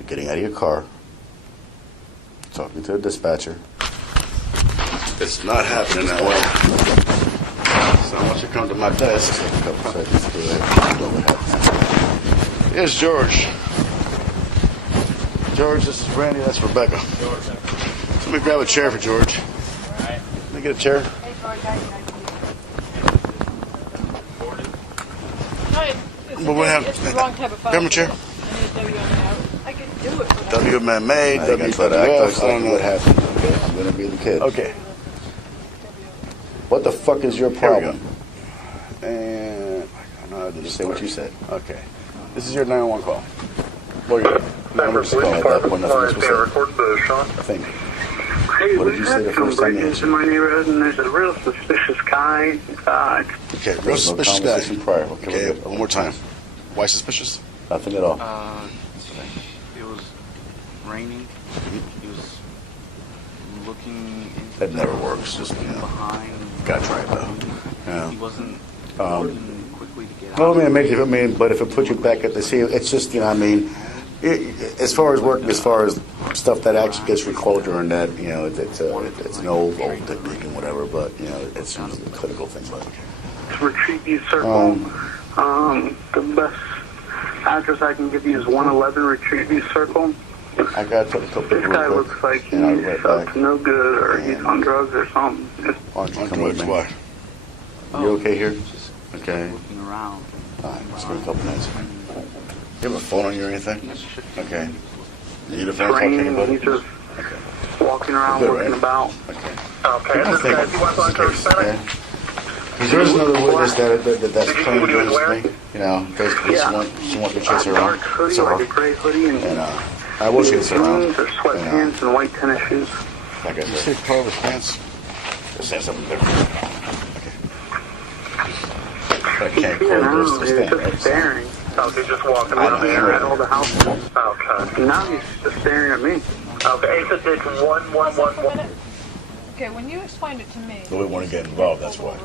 You're getting out of your car. Talking to a dispatcher. It's not happening that way. So I want you to come to my desk. Take a couple seconds to do that. Know what happened. Here's George. George, this is Randy. That's Rebecca. Let me grab a chair for George. Let me get a chair. Well, what happened? It's the wrong type of file. Grab him a chair. I can do it. WMA, WWF. I don't know what happened. Okay, I'm going to be the kid. Okay. What the fuck is your problem? And I don't know. Did you say what you said? Okay. This is your 911 call. What are you? Member Police Department, I think. Hey, What did you we've say the had some first time you break-ins in my neighborhood, and there's a real suspicious guy. Okay, real suspicious guy. Prior. Okay, one more time. Why suspicious? Nothing at all. It was raining. He was looking into That never works. Just, behind. gotta try it though. Yeah. He wasn't working quickly to get out. Well, but if it puts you back at the scene, it's just, as far as work, as far as stuff that actually gets recalled during that, it's an old technique and whatever, but, it's usually clinical things like that. Retrieve Circle. The best address I can give you is 111 Retrieve Circle. I got to a couple This guy looks like he's up to no good, or he's on drugs or something. Why don't you come with me? Why? You okay here? Just Okay. looking around. All right, let's go a couple minutes. You have a phone on you or anything? Okay. You need a phone to talk to Training, anybody? he's just Okay. walking around, Good, looking right? about. Okay. Okay, I think okay. Because there's another witness that's playing against me. Because she wants to chase her Dark around. hoodie, So, like a gray hoodie, and and I will chase her around. jeans or sweatpants and white tennis shoes. Like I said. You say color of his pants? Just say something different. Okay. I can't Yeah, close no, doors to he's stand, just right? staring. Oh, he's just walking I around know. there At all the houses. Okay. Now he's just staring at me. Okay, it's Pause it for a 1111. minute. Okay, when you explained it to me. Nobody wanted to get involved, that's why.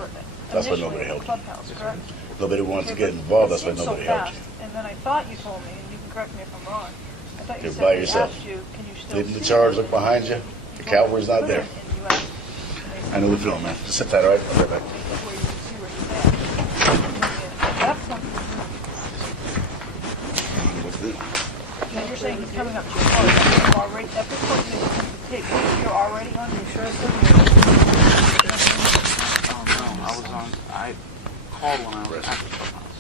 That's why nobody helped you. Clubhouse, correct? Nobody wanted to Okay, get but involved, it that's why seemed so nobody helped fast, you. And then I thought you told me, and you can correct me if I'm wrong, I thought you You're said by they yourself. asked you, can you still Didn't the see charge it? look behind you? The cavalry's not there. And you asked, and they I know the feeling, man. Just sit tight, all right? I'll be right back. said where you can see where he's at. That's something. Now you're saying he's coming up to your car. You're already, at this point, you're already on your shirt. Oh no, I called when I was at the clubhouse.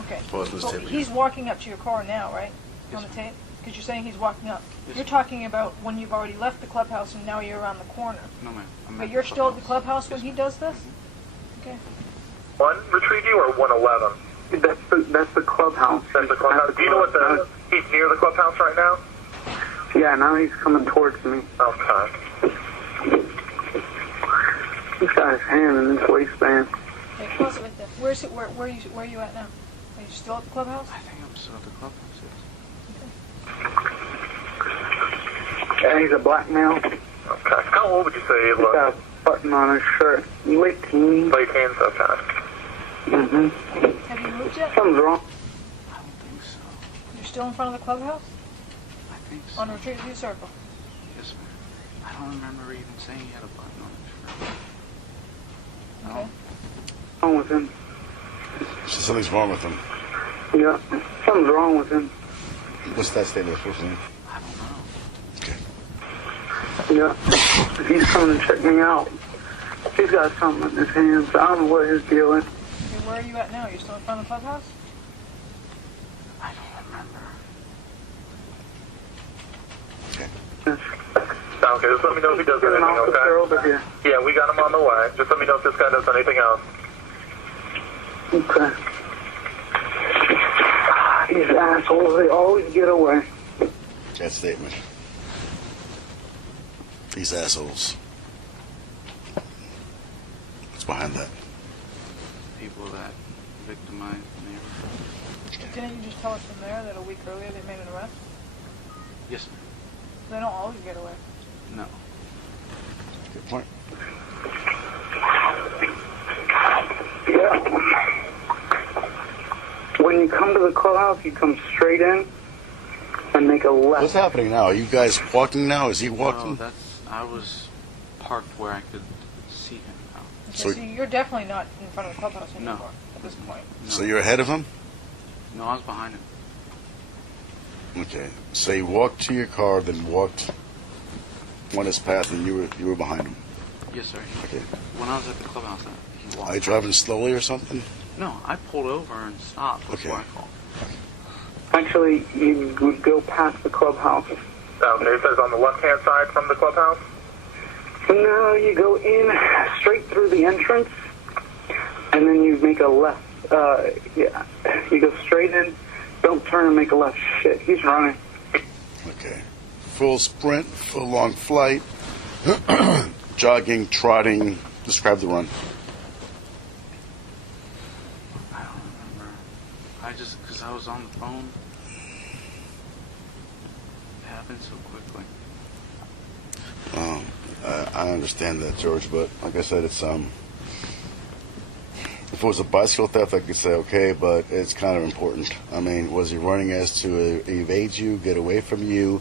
Okay. Pause this So tape he's again. walking up to your car now, right? On the Yes, tape? Because you're saying he's walking up. Yes, You're ma'am. talking about when you've already left the clubhouse and now you're around the corner. No ma'am. I'm But at you're the still at the clubhouse when Yes, he ma'am. does this? Okay. One retrieve you or 111? That's the clubhouse. That's the clubhouse. Do you know what he's near the clubhouse right now? Yeah, now he's coming towards me. Okay. He's got his hand in his waistband. Okay, close it right there. Where's it? Where are you at now? Are you still at the clubhouse? I think I'm still at the clubhouse, yes. Yeah, he's a black male. Okay. How old would you say he He's got was? a button on his shirt. Late teens. Late teens, okay. Mm-hmm. Have you moved yet? Something's wrong. I don't think so. You're still in front of the clubhouse? I think so. On Retreat View Circle? Yes, ma'am. I don't remember even saying he had a button on his shirt. No. Okay. What's wrong with him? So something's wrong with him. Yeah, something's wrong with him. What's that statement supposed to mean? I don't know. Okay. Yeah, he's coming to check me out. He's got something in his hands. I don't know what his deal is. Okay, where are you at now? You're still in front of the clubhouse? I don't remember. Okay. Okay, just let me know if he does Get an anything, officer okay? over here. Yeah, we got him on the way. Just let me know if this guy does anything else. Okay. These assholes, they always get away. That statement. These assholes. What's behind that? People that victimize neighbors. Didn't you just tell us from there that a week earlier they made an arrest? Yes, ma'am. They don't always get away. No. Good point. Yeah. When you come to the clubhouse, you come straight in and make a left. What's happening now? Are you guys walking now? Is he No, walking? I was parked where I could see him now. Okay, So- so you're definitely not in front of the clubhouse No. anymore at this point. No. So you're ahead of him? No, I was behind him. Okay. So he walked to your car, then walked on his path, and you were behind him. Yes, sir. Okay. When I was at the clubhouse, he walked. Are you driving slowly or something? No, I pulled over and stopped before Okay. I called. Actually, you would go past the clubhouse. Okay, it says on the left-hand side from the clubhouse. No, you go in straight through the entrance, and then you make a left. Yeah, you go straight in. Don't turn and make a left. Shit, he's running. Okay. Full sprint, full long flight, jogging, trotting. Describe the run. I don't remember. Because I was on the phone. It happened so quickly. I understand that, George, but like I said, it's if it was a bicycle theft, I could say okay, but it's kind of important. I mean, was he running as to evade you, get away from you?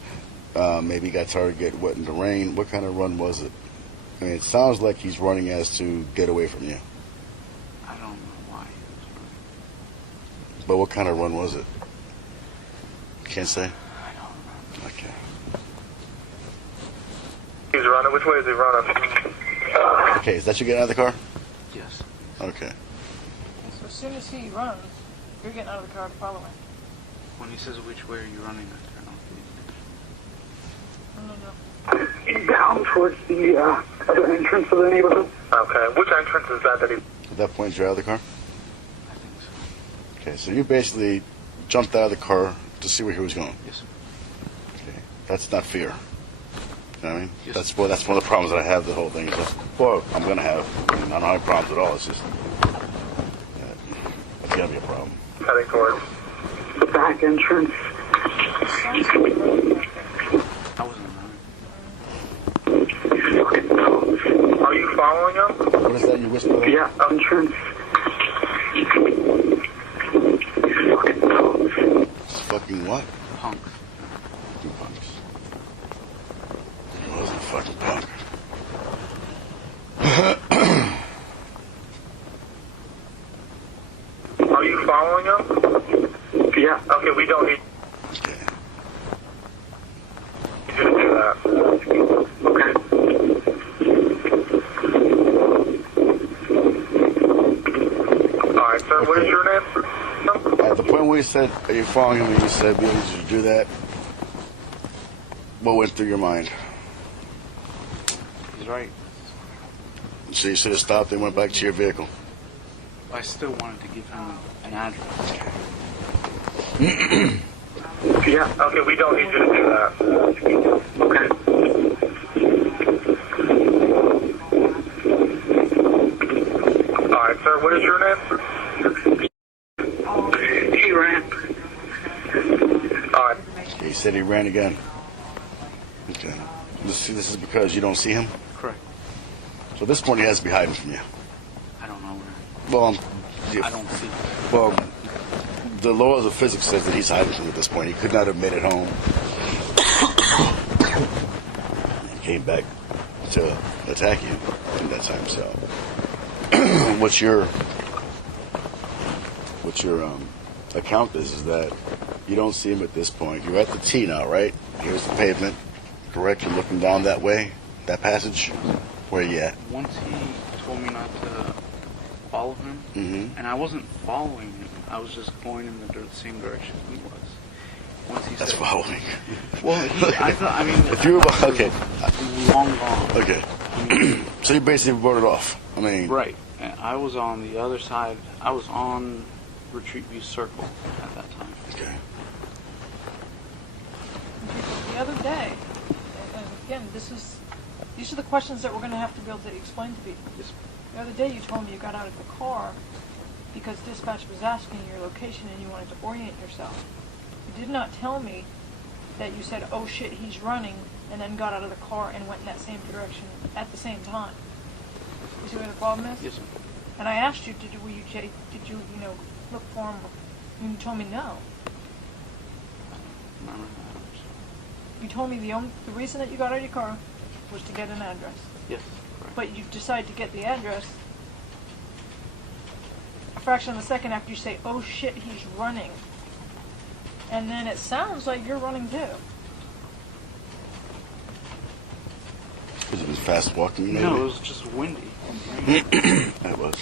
Maybe he got tired of getting wet in the rain. What kind of run was it? I mean, it sounds like he's running as to get away from you. I don't know why he was running. But what kind of run was it? Can't say? I don't remember. Okay. He's running. Which way is he running? Okay, is that you getting out of the car? Yes. Okay. So as soon as he runs, you're getting out of the car to follow him. When he says which way are you running, I turn off the ignition. No. Down towards the other entrance of the neighborhood. Okay, which entrance is that he... At that point, you're out of the car? I think so. Okay, so you basically jumped out of the car to see where he was going. Yes, sir. Okay. That's not fear. You know what I mean? Yes. That's one of the problems that I have. The whole thing is just, well, I'm gonna have. I mean, I don't have problems at all. It's just it's gonna be a problem. heading towards? The back entrance. Sounds like you're running back there. I wasn't running. Fucking dogs. Are you following him? What is that you whisper there? Yeah, entrance. Fucking dogs. Fucking what? Punk. You punks. He wasn't a fucking punk. Are you following him? Yeah. Okay, we don't need Okay. you to do that. Okay. All right, sir. What is your name? At the point where you said, "Are you following him?" and you said, "We need you to do that," what went through your mind? He's right. So you should have stopped and went back to your vehicle. I still wanted to give him an address. Yeah. Okay, we don't need you to do that. Okay. ran again. Okay. This is because you don't see him? Correct. So at this point he has to be hiding from you. I don't know where. Well, I don't see. well, the law of the physics says that he's hiding from you at this point. He could not have made it home. He came back to attack you in that time. So, what's your account is that you don't see him at this point. You're at the T now, right? Here's the pavement. Correct? You're looking down that way, that passage. Where are you at? Once he told me not to follow him, and I wasn't following him. I was just going in the same direction he was. Once he That's said, following. well, I thought. I mean, If you were okay, long gone. okay. So you basically brought it off. I mean, Right. And I was on the other side. I was on Retreat View Circle at that time. okay. The other day, and again, these are the questions that we're going to have to be able to explain to people. The other day you told me you got out of the car because dispatch was asking your location and you wanted to orient yourself. You did not tell me that you said, oh shit, he's running, and then got out of the car and went in that same direction at the same time. You see what the problem is? Yes, sir. And I asked you, did you look for him? And you told me no. Remember that? You told me the reason that you got out of your car was to get an address. Yes. Correct. But you decide to get the address a fraction of a second after you say, oh shit, he's running. And then it sounds like you're running too. Because it was fast walking, maybe? No, it was just windy. It was.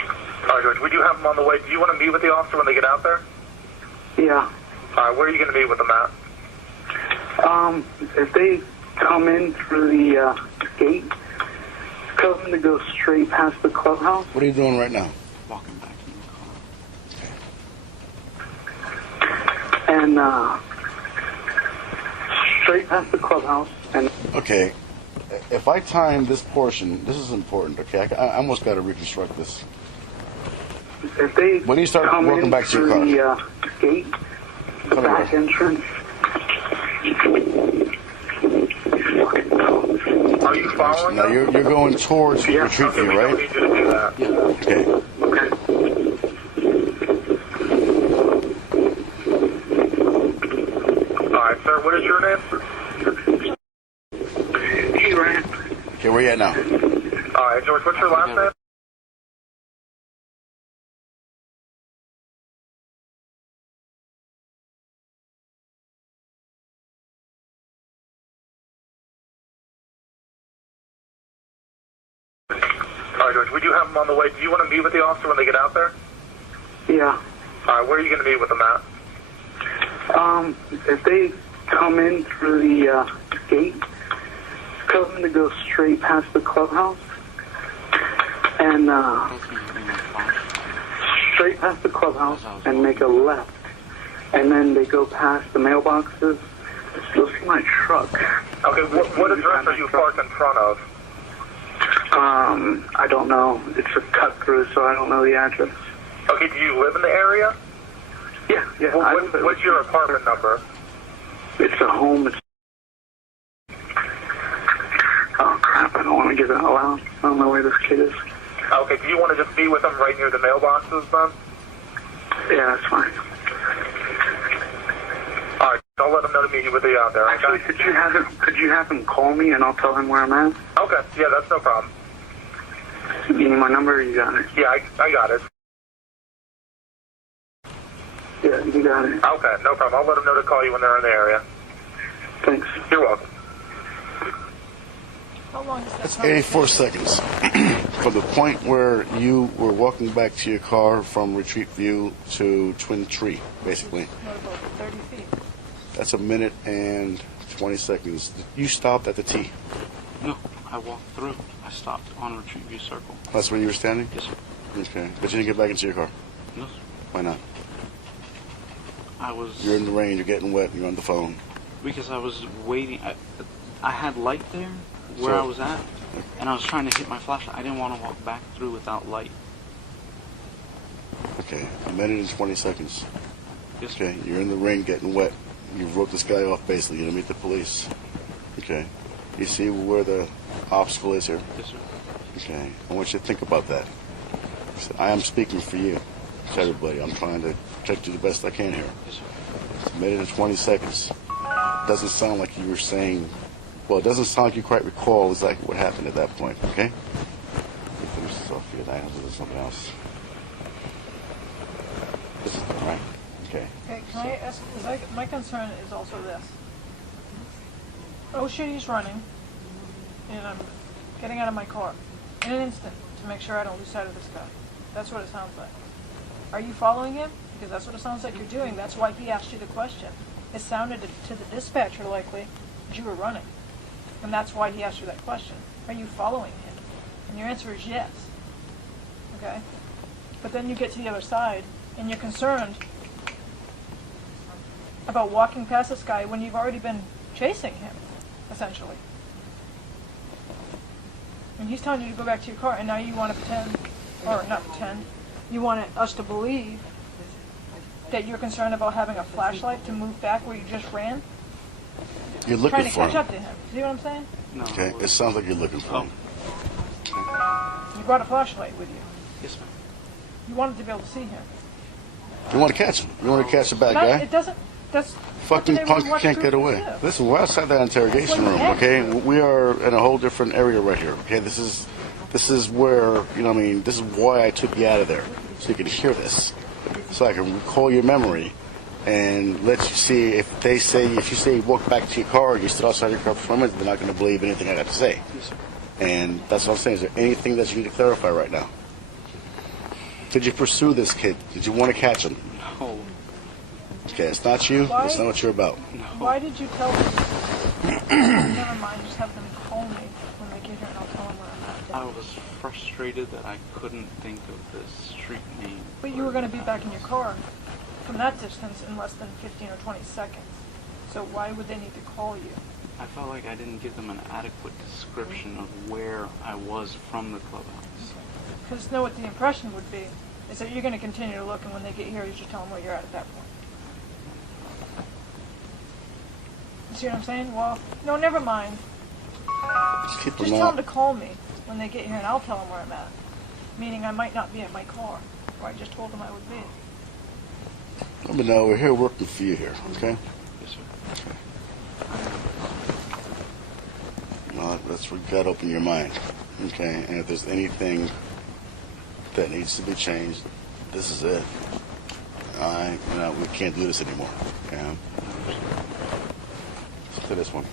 All right, George, we do have them on the way. Do you want to meet with the officer when they get out there? Yeah. All right, where are you going to meet with them at? If they come in through the gate, tell them to go straight past the clubhouse. What are you doing right now? Walking back to the car. And straight past the clubhouse. And Okay. If I time this portion, this is important, okay? I almost got to reconstruct this. if they When do you start come walking in back to your through car? the gate, the Come back on. entrance. Are you following Now them? you're going towards Yeah. Retreat Okay, View, we don't right? need you to do that. Okay. Okay. All right, sir, what is your name? He ran. Okay, where you at now? All right, George, what's your last name? All right, George, we do have them on the way. Do you want to meet with the officer when they get out there? Yeah. All right, where are you going to meet with them at? If they come in through the gate, tell them to go straight past the clubhouse. And straight past the clubhouse and make a left. And then they go past the mailboxes. You'll see my truck. Okay, what address are you parked in front of? I don't know. It's a cut through, so I don't know the address. Okay, do you live in the area? Yeah. What's your apartment number? It's a home. Oh, crap. I don't want to give it out loud. I don't know where this kid is. Okay, do you want to just meet with them right near the mailboxes then? Yeah, that's fine. All right, I'll let them know to meet you with you out there. Actually, Okay? could you have him call me and I'll tell him where I'm at? Okay, yeah, that's no problem. You need my number or you got it? Yeah, I got it. Yeah, you got it. Okay, no problem. I'll let them know to call you when they're in the area. Thanks. You're welcome. How long is that? That's 84 seconds. From the point where you were walking back to your car from Retreat View to Twin Tree, basically. What about 30 feet? That's a minute and 20 seconds. You stopped at the T. No, I walked through. I stopped on Retreat View Circle. That's where you were standing? Yes, sir. Okay. But you didn't get back into your car. Yes. Why not? I was... You're in the rain, you're getting wet, you're on the phone. Because I was waiting. I had light there where I was at, and I was trying to hit my flashlight. I didn't want to walk back through without light. Okay, a minute and 20 seconds. Yes, sir. Okay, you're in the rain getting wet. You wrote this guy off basically. You're going to meet the police. Okay. You see where the obstacle is here? Yes, sir. Okay. I want you to think about that. So I am speaking for you. To everybody. I'm trying to protect you the best I can here. Yes, sir. It's a minute and 20 seconds. Doesn't sound like you were saying... Well, it doesn't sound like you quite recall exactly what happened at that point, okay? Let me finish this off here. I have to do something else. This is all right. Okay. Okay, can I ask, because my concern is also this. Oh shit, he's running, and I'm getting out of my car in an instant to make sure I don't lose sight of this guy. That's what it sounds like. Are you following him? Because that's what it sounds like you're doing. That's why he asked you the question. It sounded to the dispatcher likely that you were running, and that's why he asked you that question. Are you following him? And your answer is yes. Okay? But then you get to the other side, and you're concerned about walking past this guy when you've already been chasing him, essentially. And he's telling you to go back to your car, and now you want to pretend, or not pretend, you want us to believe that you're concerned about having a flashlight to move back where you just ran? You're looking Trying to for catch him. up to him. See what I'm saying? No. Okay, it sounds like you're looking for him. You brought a flashlight with you. Yes, ma'am. You wanted to be able to see him. You want to catch him. You want to catch the bad Not- guy. It doesn't. That's Fucking what they punk want can't to get do. away. Listen, we're outside that interrogation That's what room, you okay? have to do. We are in a whole different area right here, okay? This is where, you know what I mean, this is why I took you out of there, so you can hear this, so I can recall your memory and let you see if you say walk back to your car and you stood outside your car for a minute, they're not going to believe anything I got to say. Yes, sir. And that's what I'm saying. Is there anything that you need to clarify right now? Did you pursue this kid? Did you want to catch him? No. Okay, it's not you. Why? It's not what you're about. Why did you tell them? Never mind. Just have them call me when they get here, and I'll tell them where I'm at. I was frustrated that I couldn't think of the street name. But you were going to be back in your car from that distance in less than 15 or 20 seconds. So why would they need to call you? I felt like I didn't give them an adequate description of where I was from the clubhouse. Because know what the impression would be is that you're going to continue to look, and when they get here, you just tell them where you're at that point. You see what I'm saying? Well, no, never mind. Just keep Just them tell on. them to call me when they get here, and I'll tell them where I'm at. Meaning I might not be at my car, or I just told them I would be. Let me know. We're here working for you here, okay? Yes, sir. Well, that's where you got to open your mind, okay? And if there's anything that needs to be changed, this is it. We can't do this anymore, okay? Let's do this one.